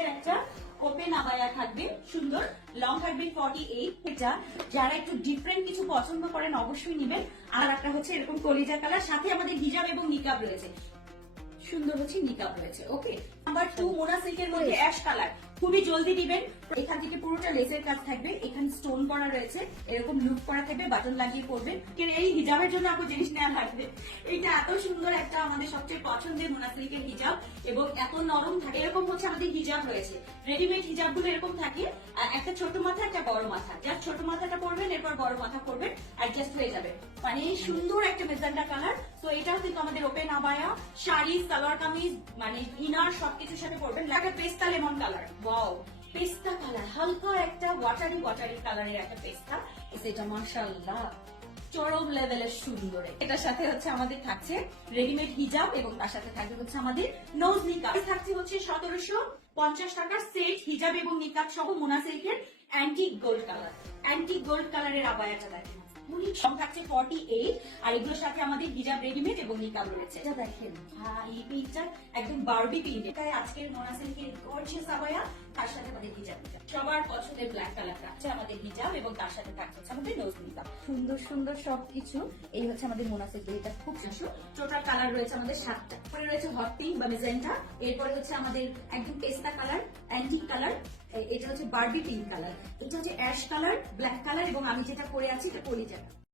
পছন্দের একটা open abaya থাকবে, সুন্দর লং থাকবে ফর্টি এইট এটা। যারা একটু ডিফারেন্ট কিছু পছন্দ করেন, অবশ্যই নিবেন। আর একটা হচ্ছে এরকম কলিজা কালার সাথে আমাদের হিজাব এবং নিকাব রয়েছে। সুন্দর হচ্ছে নিকাব রয়েছে ওকে নাম্বার টু মোনা সিল্কের মধ্যে অ্যাশ কালার খুবই জলদি দিবেন। এখান থেকে পুরোটা লেসের কাজ থাকবে এখানে স্টোন করা রয়েছে এরকম লুক করা থাকবে বাটন লাগিয়ে পরবেন। এই হিজাবের জন্য আপনার জিনিস নেওয়া লাগবে। এইটা এত সুন্দর একটা আমাদের সবচেয়ে পছন্দের মোনা সিল্কের হিজাব এবং এত নরম থাকে এরকম হচ্ছে আমাদের হিজাব রয়েছে। রেডিমেড হিজাবগুলো এরকম থাকে আর একটা ছোট মাথা একটা বড় মাথা। যার ছোট মাথাটা পরবেন এরপর বড় মাথা পরবেন অ্যাডজাস্ট হয়ে যাবে। মানে সুন্দর একটা মেজেন্ডা কালার তো এটাও কিন্তু আমাদের ওপেন আবায়া, শাড়ি, সালোয়ার কামিজ মানে ইনার সবকিছুর সাথে পরবেন। লাগে পেস্তা লেমন কালার ওয়াও পেস্তা কালার হালকা একটা ওয়াটারি ওয়াটারি কালারের একটা পেস্তা এটা মার্শাল্লাহ চরম লেভেলের সুন্দর। এটার সাথে হচ্ছে আমাদের থাকছে রেডিমেড হিজাব এবং তার সাথে থাকবে হচ্ছে আমাদের নোজ নিকাব থাকছে হচ্ছে সতেরোশো পঞ্চাশ টাকার সেট হিজাব এবং নিকাব সহ মোনা সিল্কের antique gold colour antique gold কালারের আবায়াটা দেখেন। সব থাকছে ফর্টি এইট আর এগুলোর সাথে আমাদের হিজাব রেডিমেড এবং নিকাব রয়েছে। এটা দেখেন। এই পিকটা একদম বারবি পিঙ্ক এটাই আজকের মোনা সিল্কের গর্জিয়াস আবায়া তার সাথে আমাদের হিজাব সবার পছন্দের ব্ল্যাক কালারটা হচ্ছে আমাদের হিজাব এবং তার সাথে থাকছে আমাদের নোজ নিকাব। সুন্দর সুন্দর সবকিছু। এই হচ্ছে আমাদের মোনা সিল্কের এটা খুব সুন্দর। টোটাল কালার রয়েছে আমাদের সাতটা। পরে রয়েছে হট পিঙ্ক বা মেজেন্টা এরপরে হচ্ছে আমাদের একদম পেস্তা কালার অ্যান্টিক কালার এটা হচ্ছে বার্বি পিঙ্ক কালার এটা হচ্ছে অ্যাশ কালার ব্ল্যাক কালার এবং আমি যেটা করে আছি এটা কলিজা